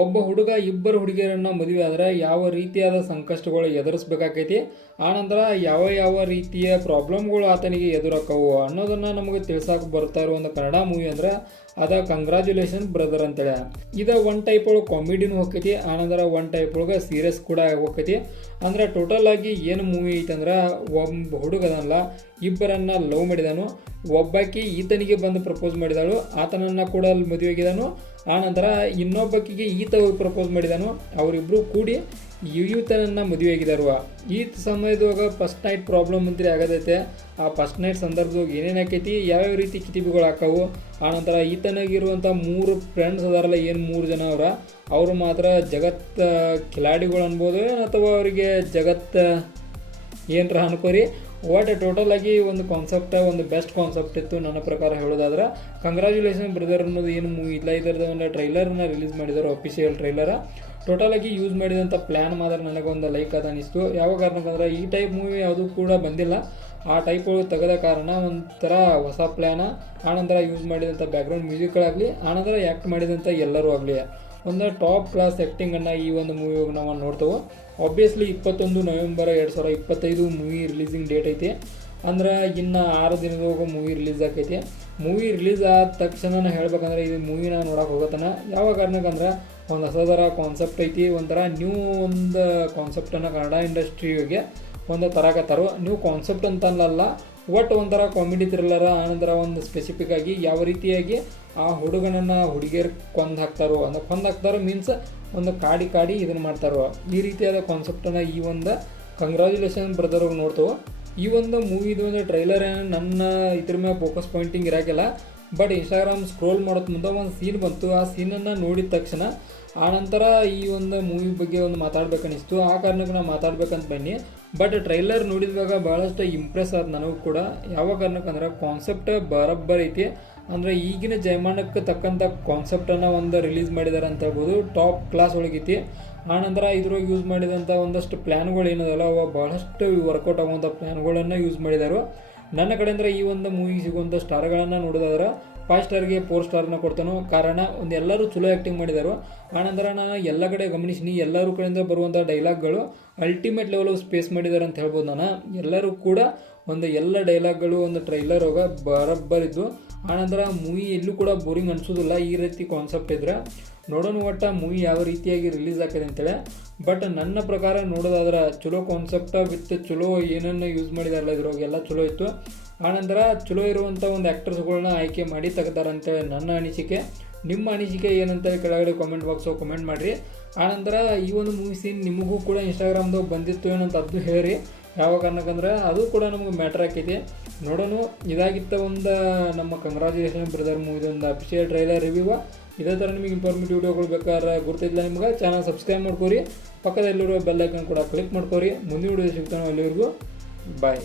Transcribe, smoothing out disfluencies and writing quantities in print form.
ಒಬ್ಬ ಹುಡುಗ ಇಬ್ಬರು ಹುಡುಗಿಯರನ್ನ ಮದುವೆ ಆದ್ರೆ ಯಾವ ರೀತಿಯಾದ ಸಂಕಷ್ಟಗಳು ಎದುರಿಸಬೇಕಾಗೈತಿ, ಆನಂತರ ಯಾವ ಯಾವ ರೀತಿಯ ಪ್ರಾಬ್ಲಮ್ಗಳು ಆತನಿಗೆ ಎದುರಾಕವು ಅನ್ನೋದನ್ನ ನಮಗೆ ತಿಳ್ಸಾಕ ಬರ್ತಾ ಇರೋ ಒಂದು ಕನ್ನಡ ಮೂವಿ ಅಂದ್ರೆ ಅದ ಕಂಗ್ರಾಚುಲೇಷನ್ ಬ್ರದರ್ ಅಂತೇಳಿ. ಇದ ಒನ್ ಟೈಪ್ ಒಳಗೆ ಕಾಮಿಡಿನೂ ಹೋಗ್ತೈತಿ, ಆನಂತರ ಒನ್ ಟೈಪ್ ಒಳಗೆ ಸೀರಿಯಸ್ ಕೂಡ ಹೋಗ್ತೈತಿ. ಅಂದ್ರೆ ಟೋಟಲ್ ಆಗಿ ಏನು ಮೂವಿ ಐತಂದ್ರೆ ಒಬ್ಬ ಹುಡುಗದಲ್ಲ ಇಬ್ಬರನ್ನ ಲವ್ ಮಾಡಿದಾನು, ಒಬ್ಬಾಕಿ ಈತನಿಗೆ ಬಂದು ಪ್ರಪೋಸ್ ಮಾಡಿದಾಳು, ಆತನನ್ನ ಕೂಡ ಅಲ್ಲಿ ಮದುವೆ ಆಗಿದಾನು. ಆನಂತರ ಇನ್ನೊಬ್ಬಕಿಗೆ ಈತ ಪ್ರಪೋಸ್ ಮಾಡಿದಾನು, ಅವರಿಬ್ರು ಕೂಡಿ ಈತನನ್ನ ಮದುವೆ ಆಗಿದಾರು. ಈ ಸಮಯದಾಗ ಫಸ್ಟ್ ನೈಟ್ ಪ್ರಾಬ್ಲಮ್ ಅಂತೇಳಿ ಆಗದೈತೆ. ಆ ಫಸ್ಟ್ ನೈಟ್ ಸಂದರ್ಭದಾಗ ಏನೇನು ಆಕೈತಿ, ಯಾವ್ಯಾವ ರೀತಿ ಕಿತಿಬಿಗಳು ಹಾಕವು. ಆನಂತರ ಈತನಾಗಿರುವಂಥ 3 ಫ್ರೆಂಡ್ಸ್ ಅದಾರಲ್ಲ, ಏನು 3 ಜನ ಅವರು ಮಾತ್ರ ಜಗತ್ ಕಿಲಾಡಿಗಳು ಅನ್ಬೋದು ಅಥವಾ ಅವರಿಗೆ ಜಗತ್ ಏನರ ಅನ್ಕೋರಿ. ಒಟ್ಟು ಟೋಟಲ್ ಆಗಿ ಒಂದು ಕಾನ್ಸೆಪ್ಟ್, ಒಂದು ಬೆಸ್ಟ್ ಕಾನ್ಸೆಪ್ಟ್ ಇತ್ತು ನನ್ನ ಪ್ರಕಾರ ಹೇಳೋದಾದ್ರೆ. ಕಂಗ್ರಾಚುಲೇಷನ್ ಬ್ರದರ್ ಅನ್ನೋದು ಏನು ಮೂವಿ ಇಲ್ಲ, ಇದರದ ಒಂದು ಟ್ರೈಲರ್ನ ರಿಲೀಸ್ ಮಾಡಿದ್ದಾರೆ, ಅಫಿಷಿಯಲ್ ಟ್ರೈಲರ್. ಟೋಟಲ್ ಆಗಿ ಯೂಸ್ ಮಾಡಿದಂಥ ಪ್ಲ್ಯಾನ್ ಮಾತ್ರ ನನಗೊಂದು ಲೈಕ್ ಅದ ಅನಿಸ್ತು. ಯಾವ ಕಾರಣಕ್ಕಂದ್ರೆ ಈ ಟೈಪ್ ಮೂವಿ ಯಾವುದೂ ಕೂಡ ಬಂದಿಲ್ಲ. ಆ ಟೈಪ್ ಒಳಗೆ ತೆಗೆದ ಕಾರಣ ಒಂಥರ ಹೊಸ ಪ್ಲ್ಯಾನ. ಆನಂತರ ಯೂಸ್ ಮಾಡಿದಂಥ ಬ್ಯಾಕ್ಗ್ರೌಂಡ್ ಮ್ಯೂಸಿಕ್ಗಳಾಗಲಿ, ಆನಂತರ ಆ್ಯಕ್ಟ್ ಮಾಡಿದಂಥ ಎಲ್ಲರೂ ಆಗಲಿ ಒಂದು ಟಾಪ್ ಕ್ಲಾಸ್ ಆ್ಯಕ್ಟಿಂಗನ್ನು ಈ ಒಂದು ಮೂವಿ ನಾವು ನೋಡ್ತೇವೆ. Obviously 21 November 2025 movie releasing date ಐತಿ. ಅಂದ್ರೆ ಇನ್ನು 6 ದಿನದೊಳಗೆ ಮೂವಿ ರಿಲೀಸ್ ಆಕೈತಿ. ಮೂವಿ ರಿಲೀಸ್ ಆದ ತಕ್ಷಣ ಹೇಳ್ಬೇಕಂದ್ರೆ ಇದು ಮೂವಿನ ನೋಡೋಕೆ ಹೋಗತ್ತಾನ. ಯಾವ ಕಾರಣಕ್ಕಂದ್ರೆ ಒಂದು ಹೊಸದರ ಕಾನ್ಸೆಪ್ಟ್ ಐತಿ, ಒಂಥರ ನ್ಯೂ ಒಂದು ಕಾನ್ಸೆಪ್ಟನ್ನು ಕನ್ನಡ ಇಂಡಸ್ಟ್ರಿಗೆ ಒಂದು ತರಕತ್ತಾರೋ. ನ್ಯೂ ಕಾನ್ಸೆಪ್ಟ್ ಅಂತಲ್ಲ, ಒಟ್ಟು ಒಂಥರ ಕಾಮಿಡಿ ಥ್ರಿಲ್ಲರ. ಆನಂತರ ಒಂದು ಸ್ಪೆಸಿಫಿಕ್ ಆಗಿ ಯಾವ ರೀತಿಯಾಗಿ ಆ ಹುಡುಗನನ್ನು ಹುಡುಗಿಯರು ಕೊಂದು ಹಾಕ್ತಾರೋ ಮೀನ್ಸ್ ಒಂದು ಕಾಡಿ ಇದನ್ನು ಮಾಡ್ತಾರೋ. ಈ ರೀತಿಯಾದ ಕಾನ್ಸೆಪ್ಟನ್ನು ಈ ಒಂದು ಕಂಗ್ರಾಚುಲೇಷನ್ ಬ್ರದರ್ ನೋಡ್ತೇವೆ. ಈ ಒಂದು ಮೂವಿದು ಒಂದು ಟ್ರೈಲರ್ ನನ್ನ ಇದ್ರ ಮೇಲೆ ಫೋಕಸ್ ಪಾಯಿಂಟಿಂಗ್ ಇರೋಕ್ಕಿಲ್ಲ. ಬಟ್ ಇನ್ಸ್ಟಾಗ್ರಾಮ್ ಸ್ಕ್ರೋಲ್ ಮಾಡೋದು ಮುಂದೆ ಒಂದು ಸೀನ್ ಬಂತು. ಆ ಸೀನನ್ನು ನೋಡಿದ ತಕ್ಷಣ ಆನಂತರ ಈ ಒಂದು ಮೂವಿ ಬಗ್ಗೆ ಒಂದು ಮಾತಾಡ್ಬೇಕನ್ನಿಸ್ತು. ಆ ಕಾರಣಕ್ಕೆ ನಾನು ಮಾತಾಡ್ಬೇಕಂತ ಬನ್ನಿ. ಬಟ್ ಟ್ರೈಲರ್ ನೋಡಿದಾಗ ಭಾಳಷ್ಟು ಇಂಪ್ರೆಸ್ ಆದ ನನಗೂ ಕೂಡ. ಯಾವ ಕಾರಣಕ್ಕಂದ್ರೆ ಕಾನ್ಸೆಪ್ಟ್ ಬರೋಬ್ಬರ ಐತಿ. ಅಂದರೆ ಈಗಿನ ಜಯಮಾನಕ್ಕೆ ತಕ್ಕಂಥ ಕಾನ್ಸೆಪ್ಟನ್ನು ಒಂದು ರಿಲೀಸ್ ಮಾಡಿದ್ದಾರೆ ಅಂತ ಹೇಳ್ಬೋದು. ಟಾಪ್ ಕ್ಲಾಸ್ ಒಳಗೈತಿ. ಆನಂತರ ಇದ್ರೊಳಗೆ ಯೂಸ್ ಮಾಡಿದಂಥ ಒಂದಷ್ಟು ಪ್ಲ್ಯಾನ್ಗಳು ಏನದಲ್ಲ ಅವ ಭಾಳಷ್ಟು ವರ್ಕೌಟ್ ಆಗುವಂಥ ಪ್ಲ್ಯಾನ್ಗಳನ್ನು ಯೂಸ್ ಮಾಡಿದ್ದಾರೆ. ನನ್ನ ಕಡೆಯಿಂದ ಈ ಒಂದು ಮೂವಿಗೆ ಸಿಗುವಂಥ ಸ್ಟಾರ್ಗಳನ್ನು ನೋಡೋದಾದ್ರೆ 5 ಸ್ಟಾರ್ಗೆ 4 ಸ್ಟಾರ್ನ ಕೊಡ್ತಾನೋ. ಕಾರಣ ಒಂದು ಎಲ್ಲರೂ ಚಲೋ ಆ್ಯಕ್ಟಿಂಗ್ ಮಾಡಿದರು. ಆನಂತರ ನಾನು ಎಲ್ಲ ಕಡೆ ಗಮನಿಸಿನಿ, ಎಲ್ಲರೂ ಕಡೆಯಿಂದ ಬರುವಂಥ ಡೈಲಾಗ್ಗಳು ಅಲ್ಟಿಮೇಟ್ ಲೆವೆಲ್ ಸ್ಪೇಸ್ ಮಾಡಿದ್ದಾರೆ ಅಂತ ಹೇಳ್ಬೋದು. ನಾನು ಎಲ್ಲರೂ ಕೂಡ ಎಲ್ಲ ಡೈಲಾಗ್ಗಳು ಒಂದು ಟ್ರೈಲರ್ ಹೋಗ ಬರೋಬ್ಬರಿದ್ದು. ಆನಂತರ ಮೂವಿ ಎಲ್ಲೂ ಕೂಡ ಬೋರಿಂಗ್ ಅನಿಸೋದಿಲ್ಲ. ಈ ರೀತಿ ಕಾನ್ಸೆಪ್ಟ್ ಇದ್ರೆ ನೋಡೋಣ ಒಟ್ಟ ಮೂವಿ ಯಾವ ರೀತಿಯಾಗಿ ರಿಲೀಸ್ ಆಗ್ತದೆ ಅಂತೇಳಿ. ಬಟ್ ನನ್ನ ಪ್ರಕಾರ ನೋಡೋದಾದ್ರೆ ಚಲೋ ಕಾನ್ಸೆಪ್ಟ ವಿತ್ ಚಲೋ ಏನನ್ನು ಯೂಸ್ ಮಾಡಿದಾರಲ್ಲ ಇದ್ರೊಳಗೆ ಎಲ್ಲ ಚಲೋ ಇತ್ತು. ಆನಂತರ ಚಲೋ ಇರುವಂಥ ಒಂದು ಆ್ಯಕ್ಟರ್ಸ್ಗಳನ್ನ ಆಯ್ಕೆ ಮಾಡಿ ತೆಗ್ದಾರೆ ಅಂತೇಳಿ ನನ್ನ ಅನಿಸಿಕೆ. ನಿಮ್ಮ ಅನಿಸಿಕೆ ಏನಂತೇಳಿ ಕೆಳಗಡೆ ಕಾಮೆಂಟ್ ಬಾಕ್ಸು ಕಮೆಂಟ್ ಮಾಡಿರಿ. ಆನಂತರ ಈ ಒಂದು ಮೂವಿ ಸೀನ್ ನಿಮಗೂ ಕೂಡ ಇನ್ಸ್ಟಾಗ್ರಾಮ್ದಾಗ ಬಂದಿತ್ತು ಏನಂತ ಅದು ಹೇಳಿ. ಯಾವ ಕಾರಣಕ್ಕಂದ್ರೆ ಅದು ಕೂಡ ನಮಗೆ ಮ್ಯಾಟ್ರ್ ಆಕೈತಿ. ನೋಡೋಣ. ಇದಾಗಿತ್ತ ಒಂದು ನಮ್ಮ ಕಂಗ್ರಾಚುಲೇಷನ್ ಬ್ರದರ್ ಮೂವಿದು ಒಂದು ಅಫಿಷಿಯಲ್ ಟ್ರೈಲರ್ ರಿವ್ಯೂ. ಇದೇ ಥರ ನಿಮಗೆ ಇನ್ಫಾರ್ಮೇಟಿವ್ ವಿಡಿಯೋಗಳು ಬೇಕಾದ್ರೆ ಗುರ್ತಿಲ್ಲ ನಿಮ್ಗೆ ಚಾನಲ್ ಸಬ್ಸ್ಕ್ರೈಬ್ ಮಾಡ್ಕೋರಿ, ಪಕ್ಕದಲ್ಲಿರೋ ಬೆಲ್ ಐಕನ್ ಕೂಡ ಕ್ಲಿಕ್ ಮಾಡ್ಕೋರಿ. ಮುಂದಿನ ವಿಡಿಯೋ ಸಿಗ್ತಾನೆ. ಅಲ್ಲಿವರೆಗೂ ಬಾಯ್.